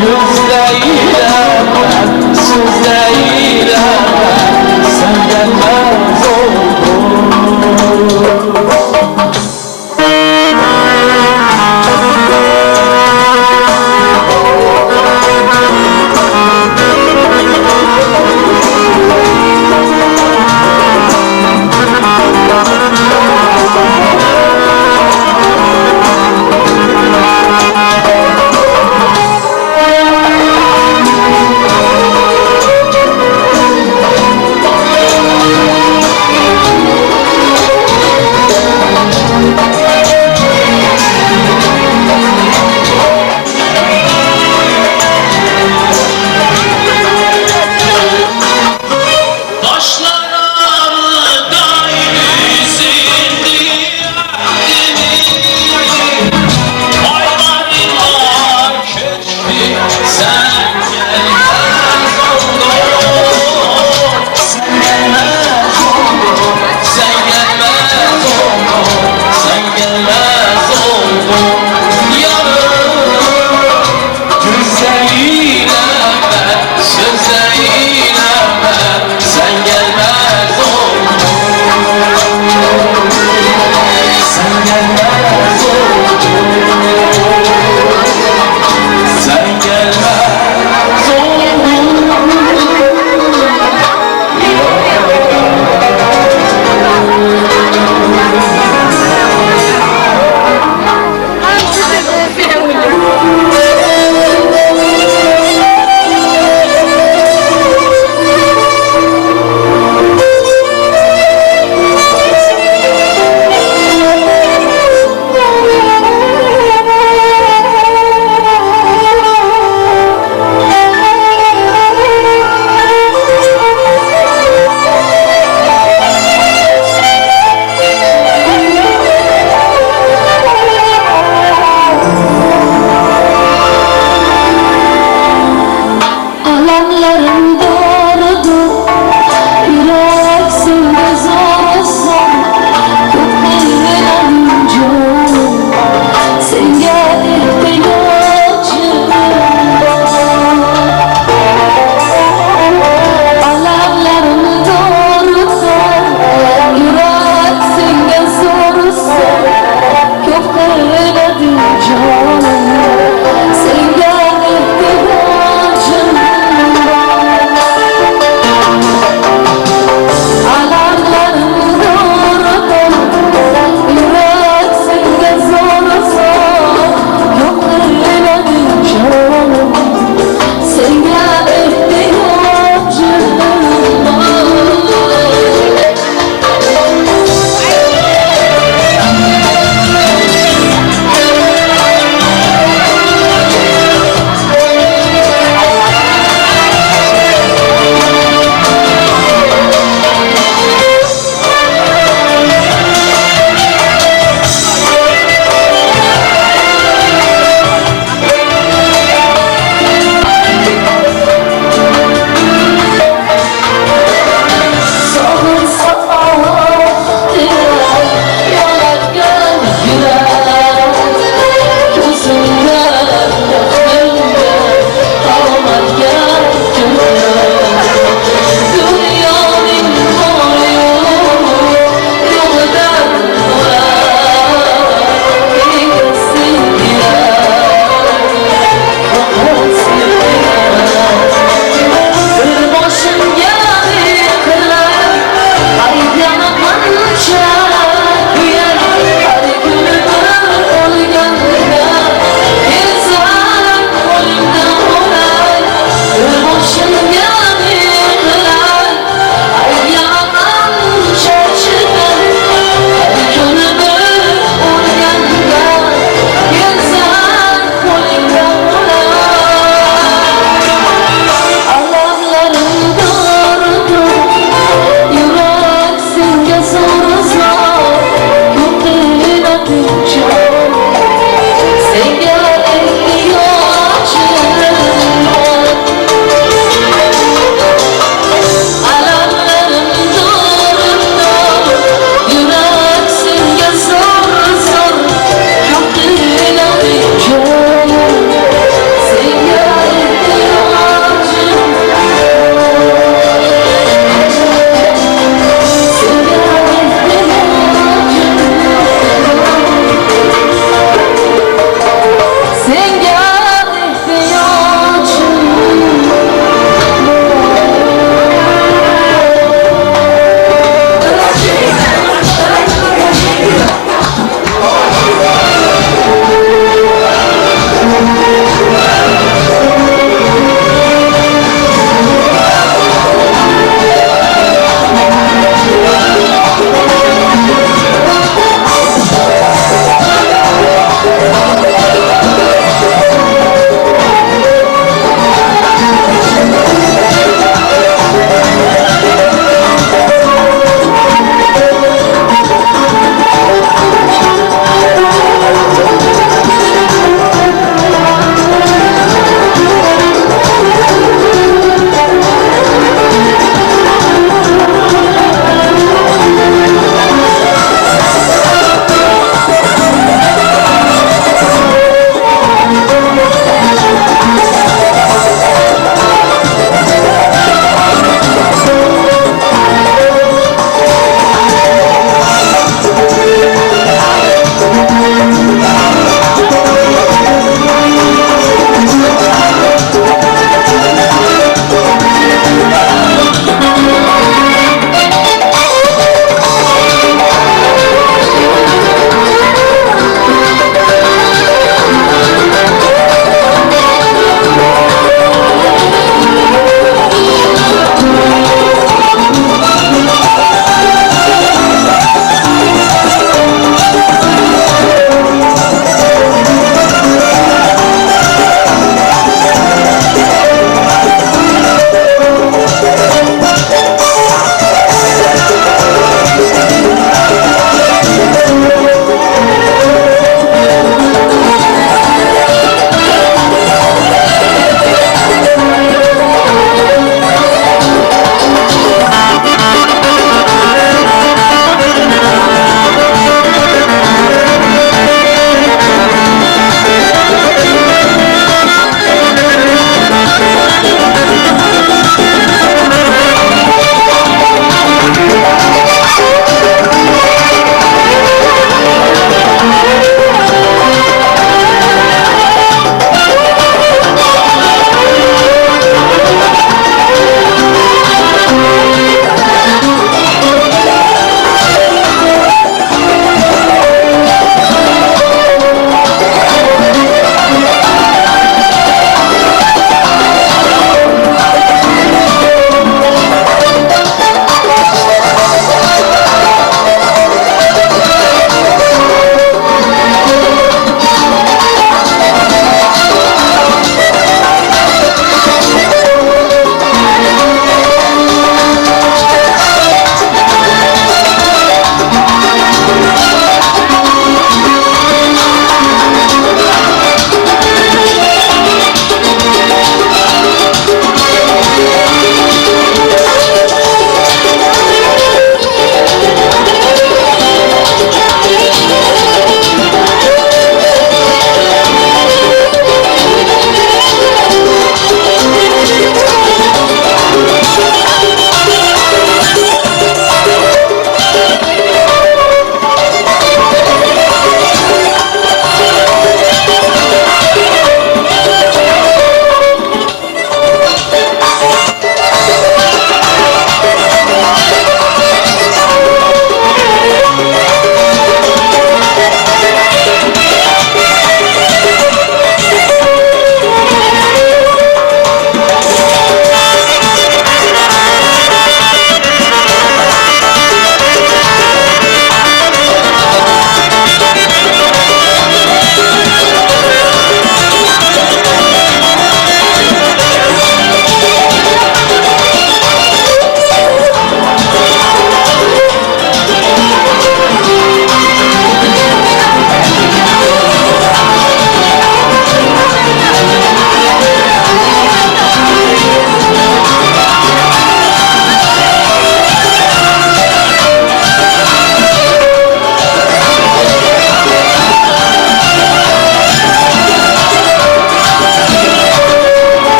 Gözler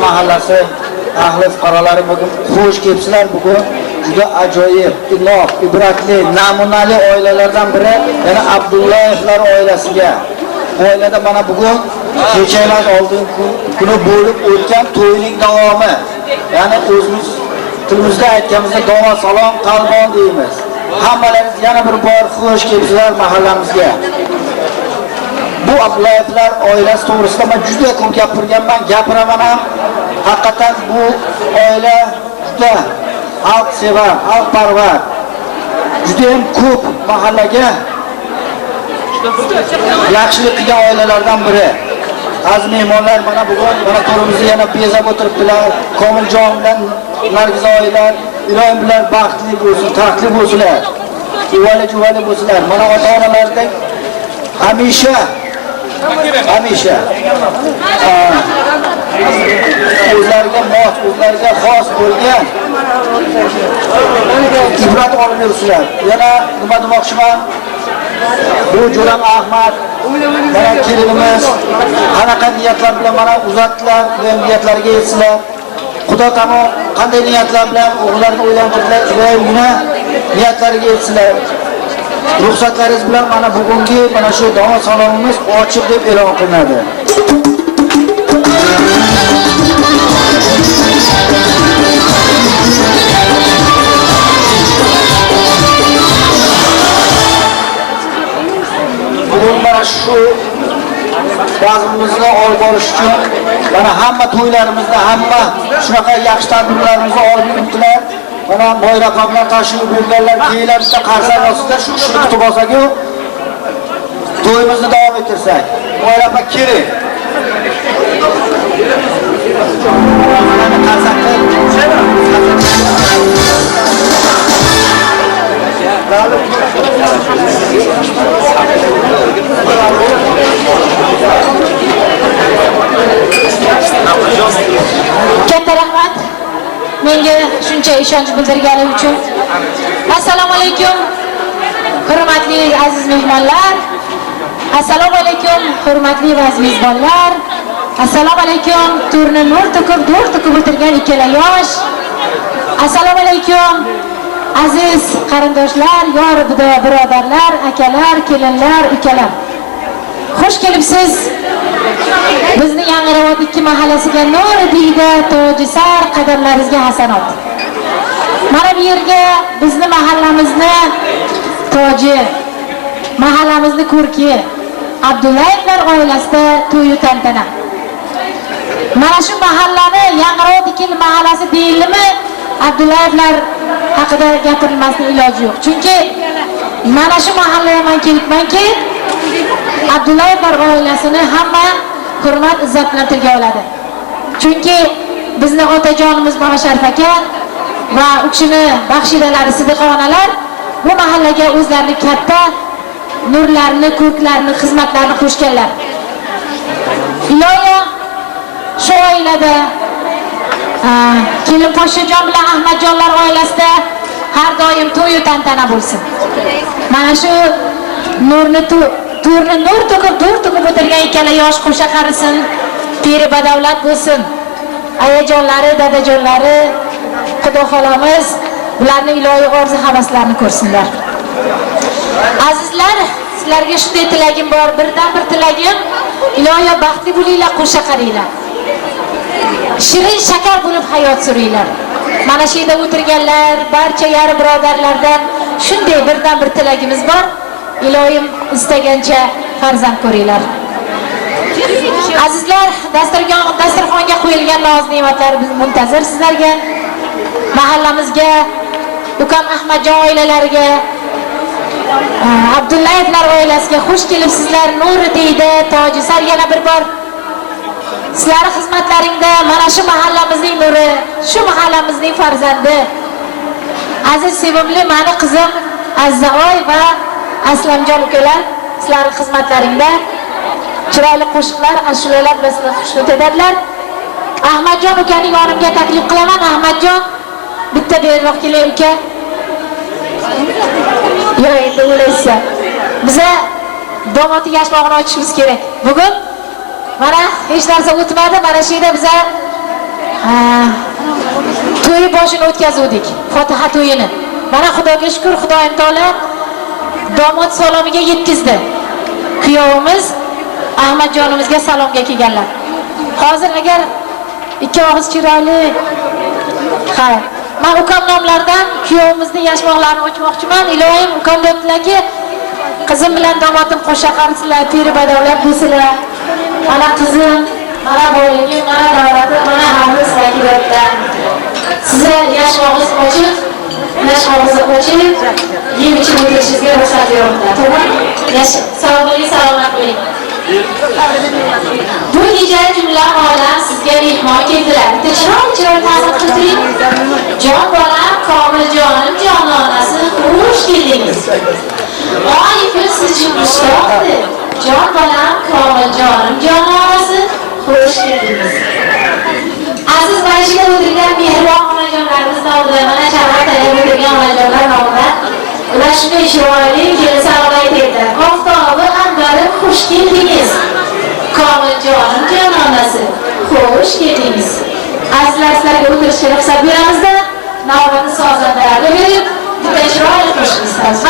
mahallasi ahli fuqarolari bugun xush kelibsizlar. Bugun juda ajoyib, inoq, ibratli, namunali oilalardan biri yana Abdullayevlar oilasiga. Bu oilada mana bugun kecha emas, oldin kuni bo'lib o'tgan to'yning davomi. Ya'ni o'zimiz tilimizda aytganimizda davo salom qalbon deymiz. Hammalaringiz yana bir bor xush kelibsizlar mahallamizga. Bu Abdullayevlar oilasi to'g'risida men juda ko'p gapirganman, gapiraman ham. Haqiqatan bu oila juda xalqsevar, xalqparvar. Juda ham ko'p mahallaga yaxshilik qilgan oilalardan biri. Aziz mehmonlar, mana bugun mana to'rimizni yana bezab o'tiribdilar. Komiljon bilan Nargiza oilalar, iloyim bilan baxtli bo'lsin, taxtli bo'lsinlar. Juvali bo'lsinlar. Mana ota-onalardek hamisha o'zlariga mos, o'zlariga xos bo'lgan ibrat olib yursinlar. Yana nima demoqchiman? Bu Jo'ram Ahmad mana kelinimiz qanaqa niyatlar bilan mana uzatdilar, bu niyatlariga yetsinlar. Xudo tamom qanday niyatlar bilan o'g'illarni o'ylantirdilar, shunday niyatlariga yetsinlar. Ruxsatlaringiz bilan mana bugungi mana shu davo salonimiz ochiq deb e'lon qilinadi. Bugun mana shu vazimizni olib borish uchun mana hamma to'ylarimizda hamma shunaqa yaxshi tadbirlarimizni olib yuribdilar. Mana boyraqamlar tashib yurganlar, keyinlar bitta qarsaq ostida shu kishini kutib olsak-ku, to'yimizni davom ettirsak. Boyraqma kerak. Katta rahmat menga shuncha ishonch bildirgani uchun. Assalomu alaykum hurmatli aziz mehmonlar. Assalomu alaykum hurmatli va aziz mezbonlar. Assalomu alaykum turni nur to'kib o'tirgan ikkala yosh. Assalomu alaykum aziz qarindoshlar, yor birodarlar, akalar, kelinlar, ukalar. Xush kelibsiz. Bizni Yangiobod 2 mahallasiga nur deydi, tojisar qadamlaringizga hasanot. Mana bu yerga bizni mahallamizni toji, mahallamizni ko'rki Abdullayevlar oilasida to'y tantana. Mana shu mahallani Yangiobod 2 mahallasi deyildimi, Abdullayevlar haqida gapirilmasning iloji yo'q. Chunki mana shu mahallaga men kelibmanki, Abdullayevlar oilasini hamma hurmat izzat bilan tilga oladi. Chunki bizni otajonimiz Mama Sharif aka va u kishini baxshidalari, sidiqonalar bu mahallaga o'zlarining katta nurlarini, ko'rklarini, xizmatlarini qo'shganlar. Iloyo shu oilada kelin Poshshajon bilan Ahmadjonlar oilasida har doim to'y tantana bo'lsin. Mana shu nurni turni nur to'kib o'tirgan ikkala yosh qo'sha qarisin, peri badavlat bo'lsin. Ayajonlari, dadajonlari, Xudo xolamiz ularning ilohiy orzu havaslarini ko'rsinlar. Azizlar, sizlarga shunday tilagim bor, birdan bir tilagim, ilohiy baxtli bo'linglar, qo'sha qaringlar. Shirin shakar bo'lib hayot suringlar. Mana shu yerda o'tirganlar, barcha yari birodarlardan shunday birdan bir tilagimiz bor. Ilohim istagancha farzand ko'ringlar. Azizlar, dasturxonga qo'yilgan noz-ne'matlar biz muntazir sizlarga, mahallamizga, Ukam Ahmadjon oilalariga, Abdullayevlar oilasiga xush kelibsizlar. Nuri deydi, tojisar yana bir bor. Sizlar xizmatlaringda mana shu mahallamizning nuri, shu mahallamizning farzandi, aziz sevimli meni qizim Azzaoy va Aslamjon ukalar, sizlar xizmatlaringda chiroyli qo'shiqlar, ashulalar bilan sizni xushnud etadilar. Ahmadjon ukani yonimga taklif qilaman. Ahmadjon, bitta beriroq keling uka. Yo, endi o'laysiz. Biza domoti yashmog'ini ochishimiz kerak. Bugun mana hech narsa o'tmadi. Mana shu yerda biza to'y boshini o'tkazdik. Fotiha to'yini. Mana Xudoga shukr, Xudoyim taolo domot salomiga yetkizdi. Kuyovimiz Ahmadjonimizga salomga kelganlar. Hozir agar ikki og'iz chiroyli men ukam nomlaridan kuyovimizning yashmoqlarini ochmoqchiman. Ilohim ukam debdilarki, qizim bilan domotim qo'sha qarsizlar, piri badavlat bo'lsinlar. Mana qizim, mana boyligim, mana davlatim, mana hamma sizlarga berdilar. Sizlar yashmoqingiz ochib, yashmoqingizni ochib, yeb ichib o'tirishingizga ruxsat beringlar. To'g'rimi? Sog'lik, salomat bo'ling. Bu gece cümle olam sizga mehmon keldilar. Chiroyli ta'zim qildiring. Jon bolam, komil jonim, jononasi, xush keldingiz. Oy, siz uchun mushtoqdi. Jon bolam, komil jonim, jononasi, xush keldingiz. Aziz mana shu yerda o'tirgan mehribon onajonlarimiz nomidan, mana chaqirib tayyor o'tirgan onajonlar nomidan ular shunday chiroyli kelsa aytadilar. Oftobi anvarim, xush keldingiz. Komil jonim, jononasi, xush keldingiz. Azizlar, sizlarga o'tirishga ruxsat beramizda, navbatni sozandalarga berib, juda chiroyli qo'shiq istamiz.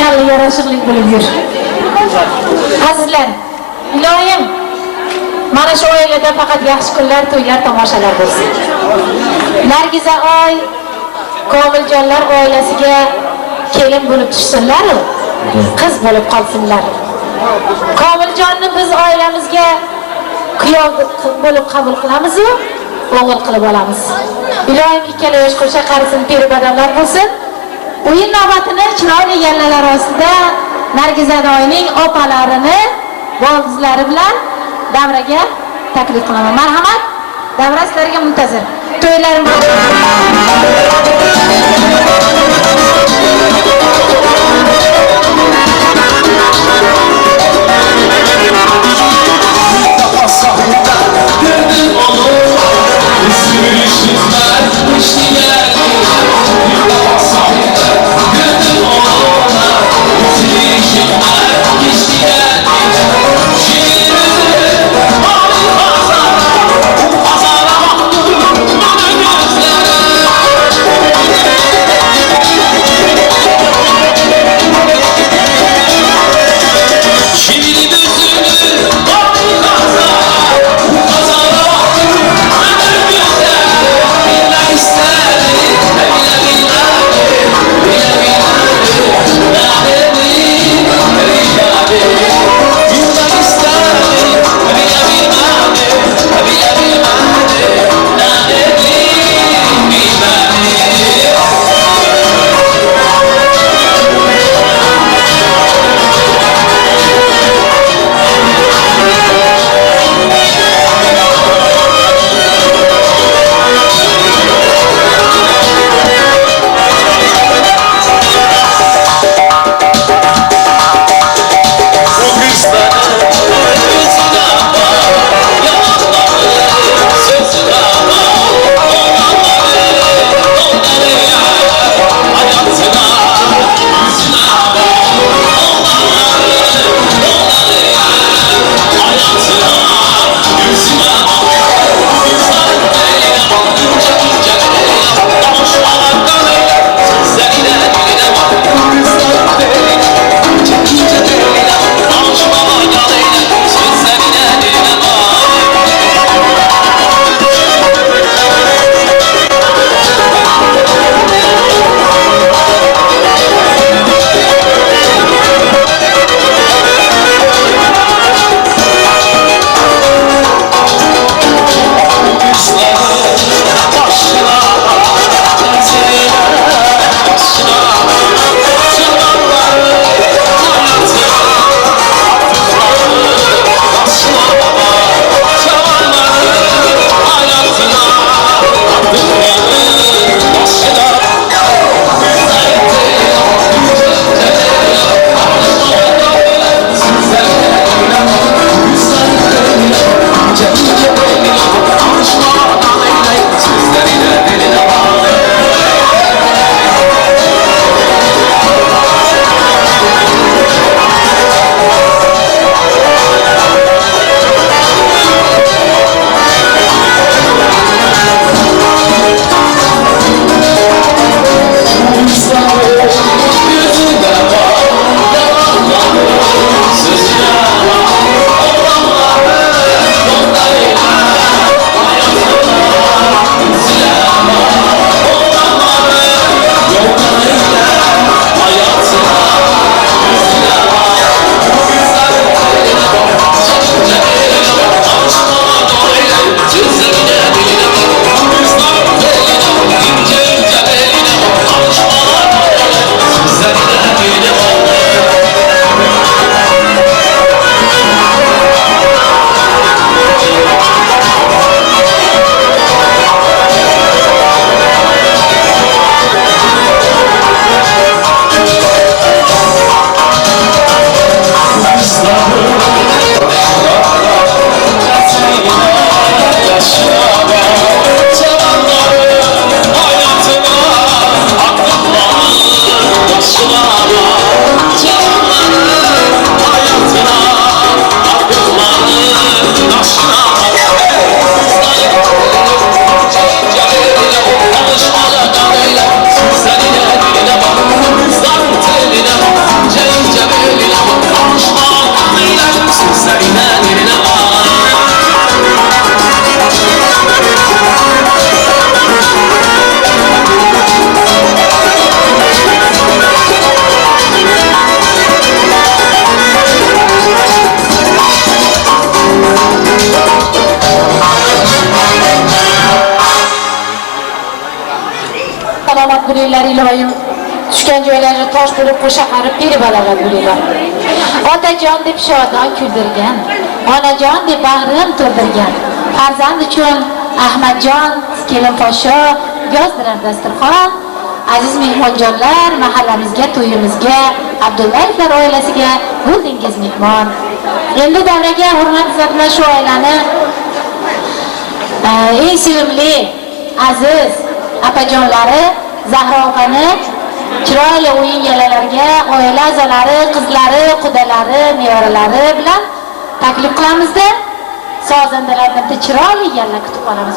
Yalla yarashıqlik bo'lib yur. Azizlar, ilohim mana shu oilada faqat yaxshi kunlar, to'ylar, tomoshalar bo'lsin. Nargiza oy Komiljonlar oilasiga kelin bo'lib tushsinlar, qiz bo'lib qolsinlar. Komiljonni biz oilamizga kuyov bo'lib qabul qilamiz va o'g'il qilib olamiz. Ilohim ikkala yosh qo'sha qarisin, peri badavlat bo'lsin. O'yin navbatini chiroyli yallalar ostida Nargizadoyning opalarini, boldizlari bilan davraga taklif qilaman. Marhamat, davra sizlarga muntazir. To'ylarim Azara baktım, bana gözler o'yinlar iloyim tushgan joylarga tosh bo'lib qo'sha qarib beri balag'at bo'linglar. Otajon deb shodon kuldirgan, onajon deb bag'rim to'ldirgan, farzand uchun Ahmadjon, kelin podsho yozdirar dasturxon. Aziz mehmonjonlar, mahallamizga, to'yimizga, Abdullayevlar oilasiga bo'ldingiz mehmon. Endi davraga hurmat izlatma shu oilani eng sevimli, aziz opajonlari Zahro opani chiroyli o'yin yalalarga oila a'zolari, qizlari, qudalari, nevaralari bilan taklif qilamizda sozandalarni chiroyli yalla kutib qolamiz.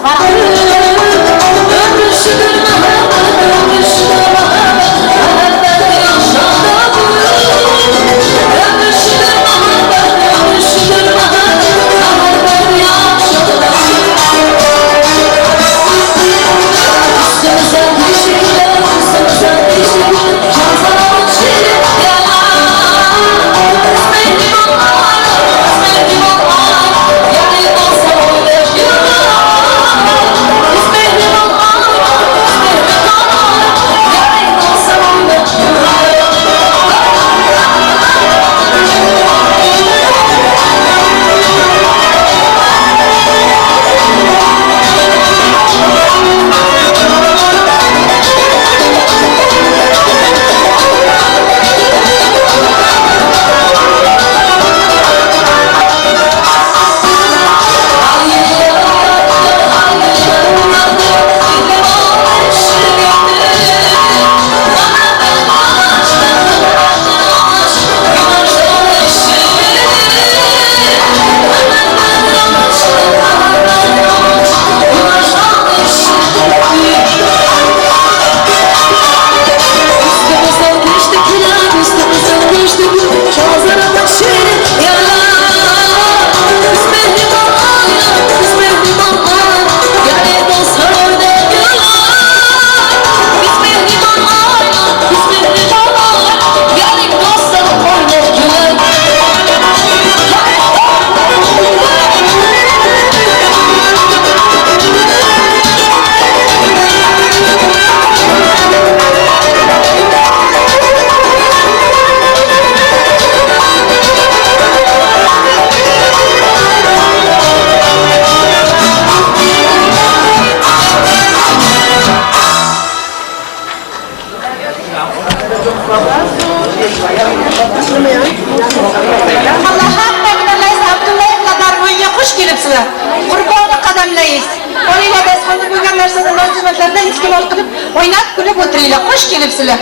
Qurboni qadamlaysiz. Oilada sodir bo'lgan narsani munosabatlardan iste'mol qilib, o'ynab kulib o'tiringlar. Xush kelibsizlar.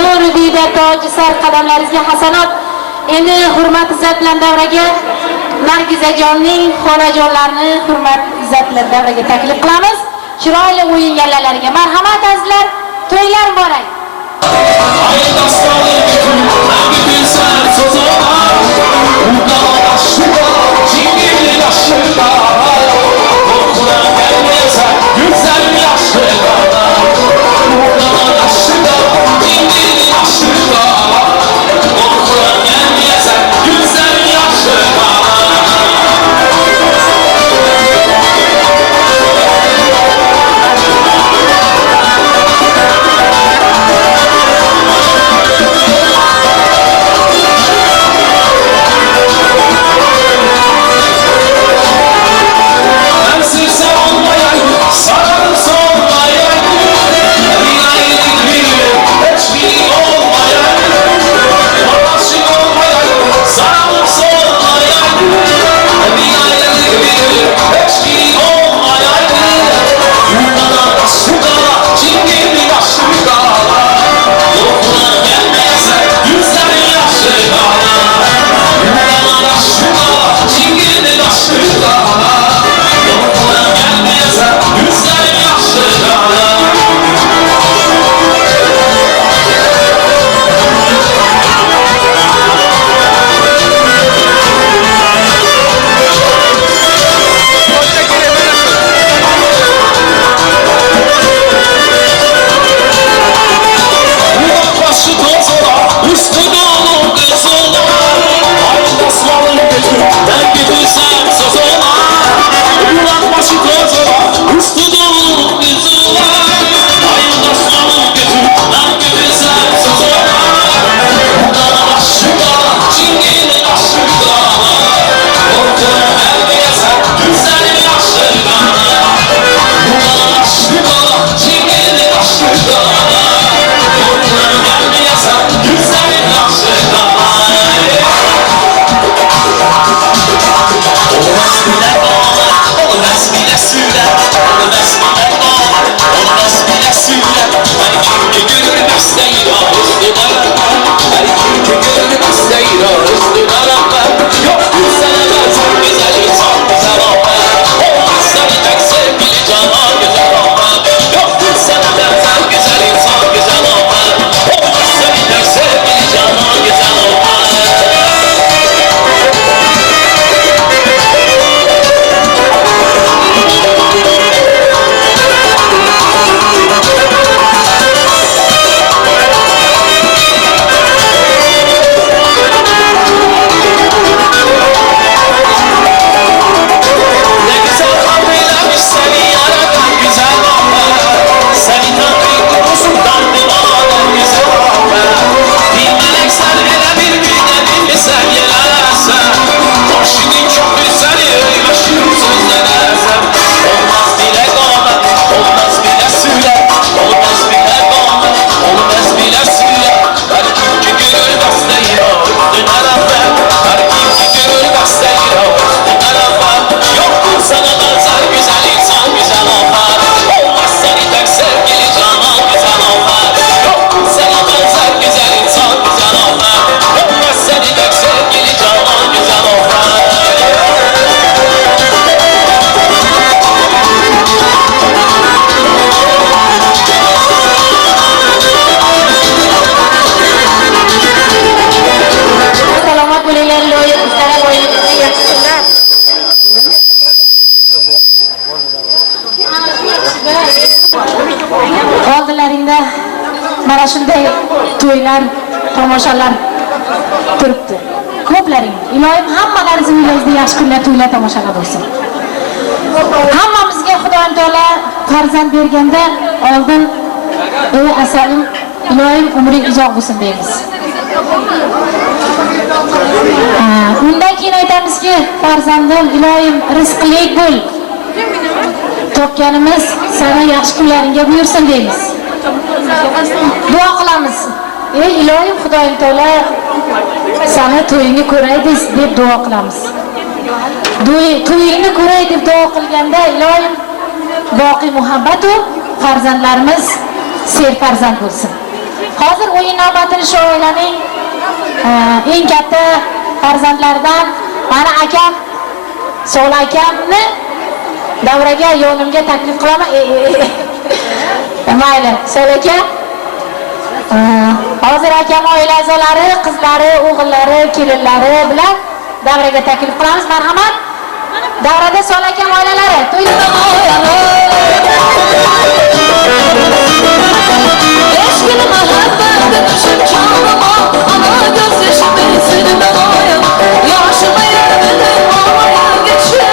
Nuridiyda toji sar qadamlaringizga hasanat. Endi hurmat izzat bilan davraga Nargizajonning xonajonlarini hurmat izzat bilan davraga taklif qilamiz. Chiroyli o'yin gallalariga marhamat azizlar, to'ylar muborak. tomoshalar turibdi. Ko'plaring. Iloyim hammalaringizni uylaringizda yaxshi kunlar, to'ylar, tomoshalar bo'lsin. Hammamizga Xudoyim taolo farzand berganda oldin ey asalim, iloyim umring uzoq bo'lsin deymiz. Undan keyin aytamizki, farzandim, iloyim rizqlik bo'l. Topganimiz sana yaxshi kunlaringga buyursin deymiz. Duo qilamiz. Ey iloyim, Xudoyim taolo sana to'yingni ko'ray deb duo qilamiz. To'yingni ko'ray deb duo qilganda iloyim boqiy muhabbat u farzandlarimiz serfarzand bo'lsin. Hozir o'yin navbatini shu oilaning eng katta farzandlaridan mana akam, So'l akamni davraga yonimga taklif qilaman. Mayli, So'l aka. Hozir akam oila a'zolari, qizlari, o'g'illari, kelinlari bilan davraga taklif qilamiz. Marhamat. Davrada So'l akam oilalari to'yda Eşkili muhabbette düşüp çalma, ana göz yaşımı silme oya. Yaşıma yermedim olmaya geçer.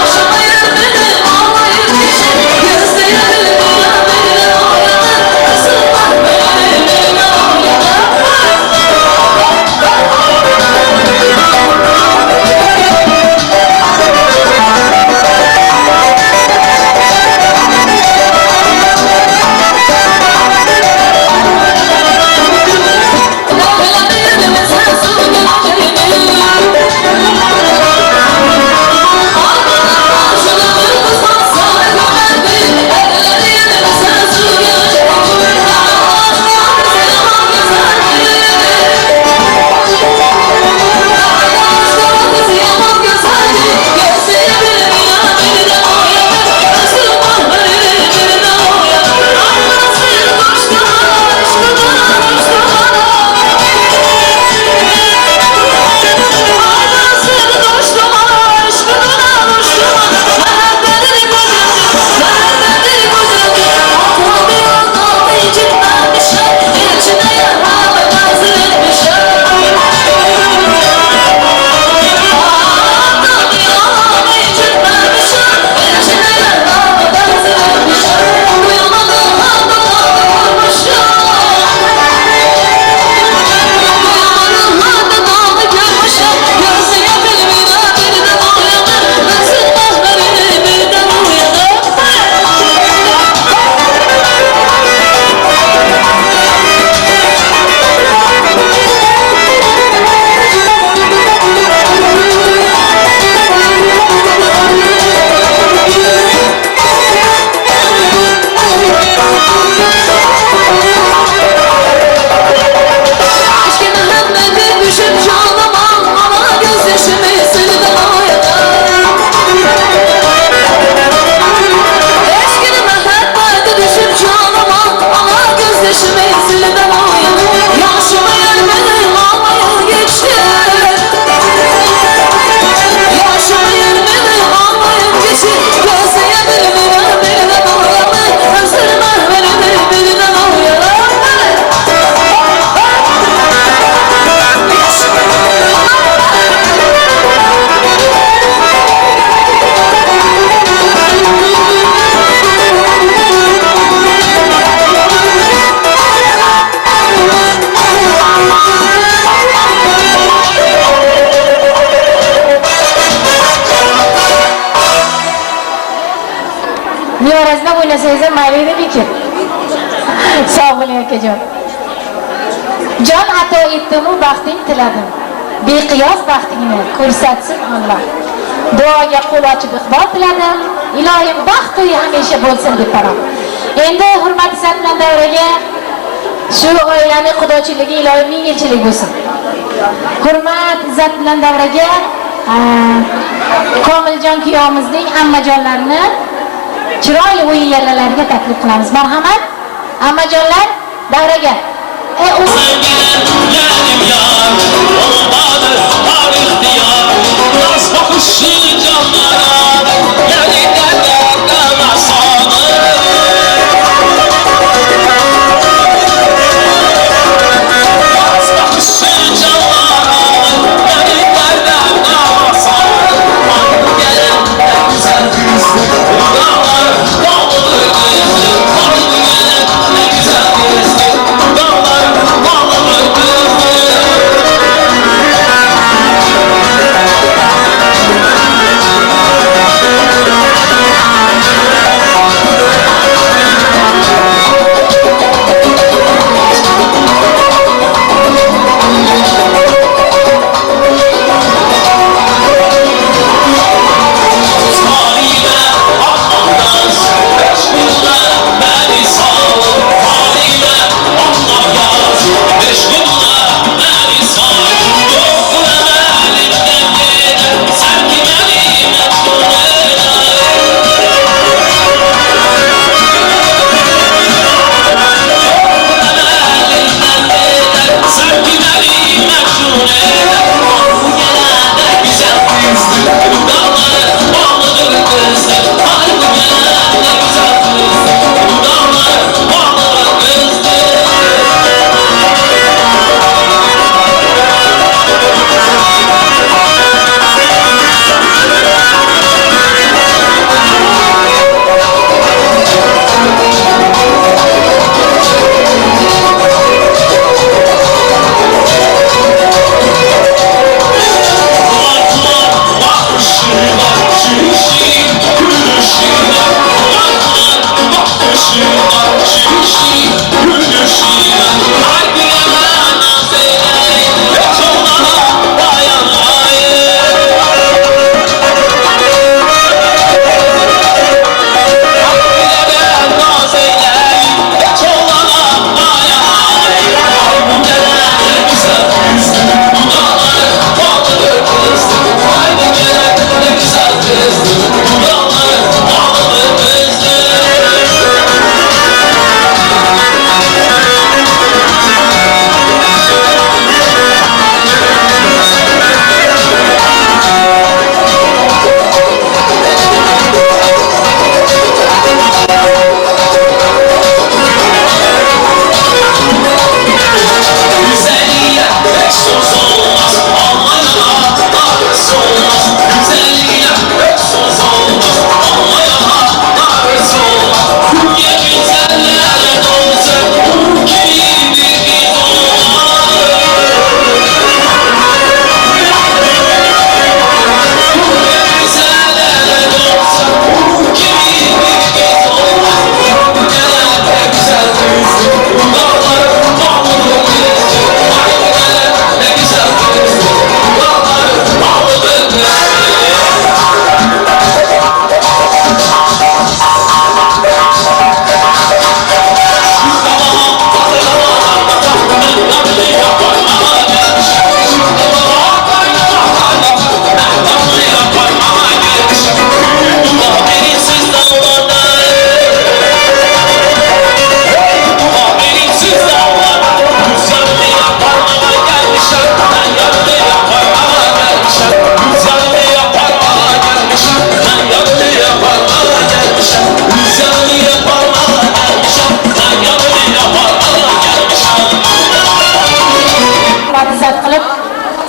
Yaşıma yermedim olmaya geçer. Gözlerim bile oyalar, ısınmak bile oyalar. Niyorazda o'ynasangiz mayli ediki. Sog' bo'ling akajon. Jon ato etdim, baxting tiladim. Beqiyos baxtingni ko'rsatsin Alloh. Duoga qo'l ochib iqbol tiladim. Iloyim baxt uyi hamisha bo'lsin deb qarab. Endi hurmatli satlan davraga shu oilaning xudochiligi iloyim ming yilchilik bo'lsin. Hurmat, izzat bilan davraga Komiljon kuyovimizning ammajonlarini chiroyli o'yin yerlariga taklif qilamiz. Marhamat, ammajonlar davraga.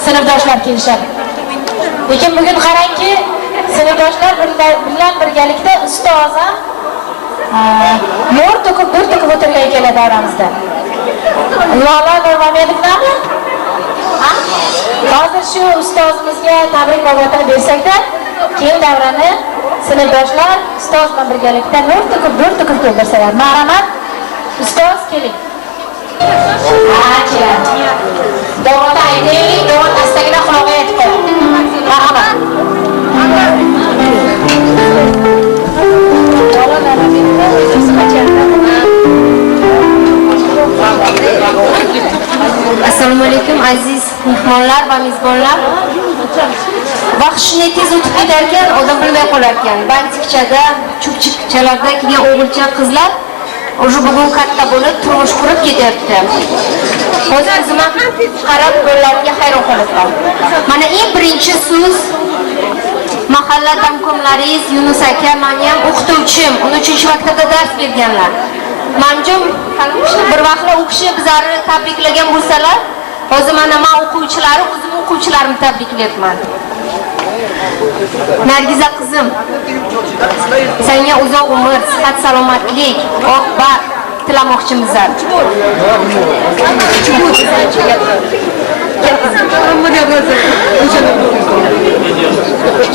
sinfdoshlar kelishadi. Lekin bugun qarangki, sinfdoshlar bilan birgalikda ustoz ham nur to'kib o'tirgan ekanlar davramizda. Lola Nurmamedovnami? Hozir shu ustozimizga tabrik bag'otini bersakda, keyin davrani sinfdoshlar ustoz bilan birgalikda nur to'kib to'ldirsalar. Marhamat, ustoz keling. Davlat aytaylik, davlat astagina quloqqa yetib qo'y. Marhamat. Assalomu alaykum aziz mehmonlar va mezbonlar. Vaqt shunday tez o'tib ketar ekan, odam bilmay qolar ekan. Bantikchada, chupchikchalarda kelgan o'g'ilcha qizlar o'sha bugun katta bo'lib turmush qurib ketyapti. Hozir o'zimga qarab ularga hayron qolaman. Mana eng birinchi so'z mahalla damkomlaringiz Yunus aka, men ham o'qituvchim, 13-maktabda dars berganlar. Manjum bir vaqtlar u kishi bizlarni tabriklagan bo'lsalar, hozir mana men o'quvchilari, o'zim o'quvchilarimni tabriklayapman. Nargiza qizim, senga uzoq umr, sihat, salomatlik, oqibat tilamoqchimizlar.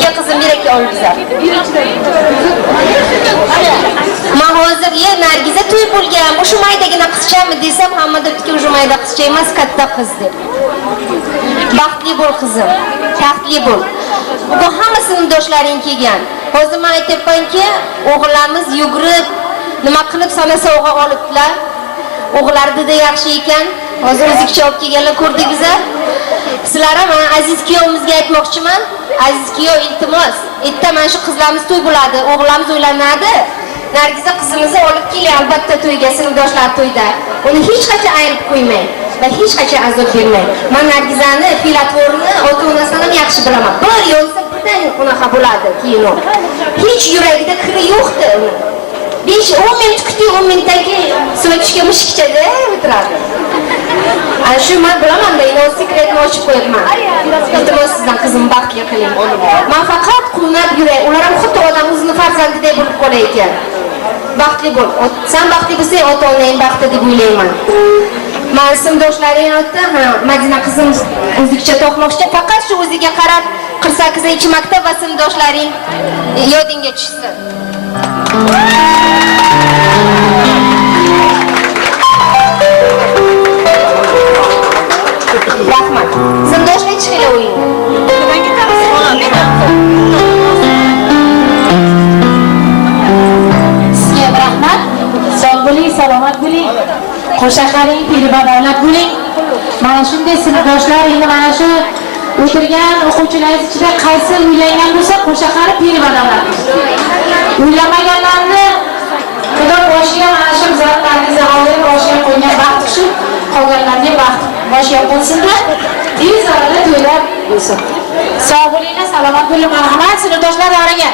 Ya qizim yurakka ol bizlar. Men hozir Nargiza to'y bo'lgan, o'sha maydagina qizchami desam, hamma debdiki, o'sha mayda qizcha emas, katta qiz deb. Baxtli bo'l qizim, taxtli bo'l. Bu hamma sinfdoshlaring kelgan. Hozir men aytayapmanki, o'g'illarimiz yugurib, nima qilib sana sovg'a olibdilar. O'g'illari juda yaxshi ekan. Hozir o'zikcha olib kelganlar ko'rdik bizlar. Sizlar ham aziz kuyovimizga aytmoqchiman. Aziz kuyov, iltimos, erta mana shu qizlarimiz to'y bo'ladi, o'g'illarimiz uylanadi. Nargiza qizimizni olib keling albatta to'yga, sinfdoshlar to'yda. Uni hech qachon ayirib qo'ymang va hech qachon azob bermang. Men Nargizani fe'l-atvorini ota-onasidan ham yaxshi bilaman. Bir yo'lsa birdan unaqa bo'ladi keyin u. Hech yuragida kiri yo'qdi uni. 5-10 minut kutdi, 10 minutdan keyin so'chishga mushukchada o'tiradi. Ana shu men bilaman-da, ino sekretni ochib qo'yaman. Iltimos sizdan qizim baxtli qiling. Men faqat quvnab yuray. Ular ham xuddi odam o'zini farzandidek bo'lib qolar ekan. Baxtli bo'l. Sen baxtli bo'lsang, ota-onang baxtli deb o'ylayman. Men sinfdoshlaring otda, Madina qizim o'zikcha to'qmoqchi, faqat shu o'ziga qarab 48-maktab va sinfdoshlaring yodingga tushsin. Rahmat. Sinfdoshlar chiqinglar o'yin. Sizga rahmat. Sog' bo'ling, salomat bo'ling. Qo'shaqaring, piri-badavlat bo'ling. Mana shunday sinfdoshlar, endi mana shu o'tirgan o'quvchilaringiz ichida qaysi uylangan bo'lsa, qo'shaqari piri-badavlat. Uylamaganlarni Xudo boshiga mana shu zaratlaringizni olib boshiga qo'ygan baxt shu, qolganlarning baxt boshiga qo'ysinlar. Tez orada to'ylab bo'lsin. Sog' bo'linglar, salomat bo'ling. Marhamat, sinfdoshlar davraga.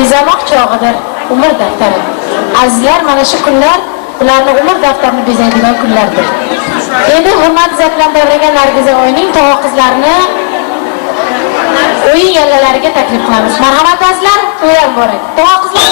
bezamoq chog'idir umr daftari. Azizlar, mana shu kunlar ularning umr daftarini bezaydigan kunlardir. Endi hurmat izatidan davragan Nargiza oyining tog'a qizlarini o'yin yallalariga taklif qilamiz. Marhamat azizlar, to'ylar muborak. Tog'a qizlar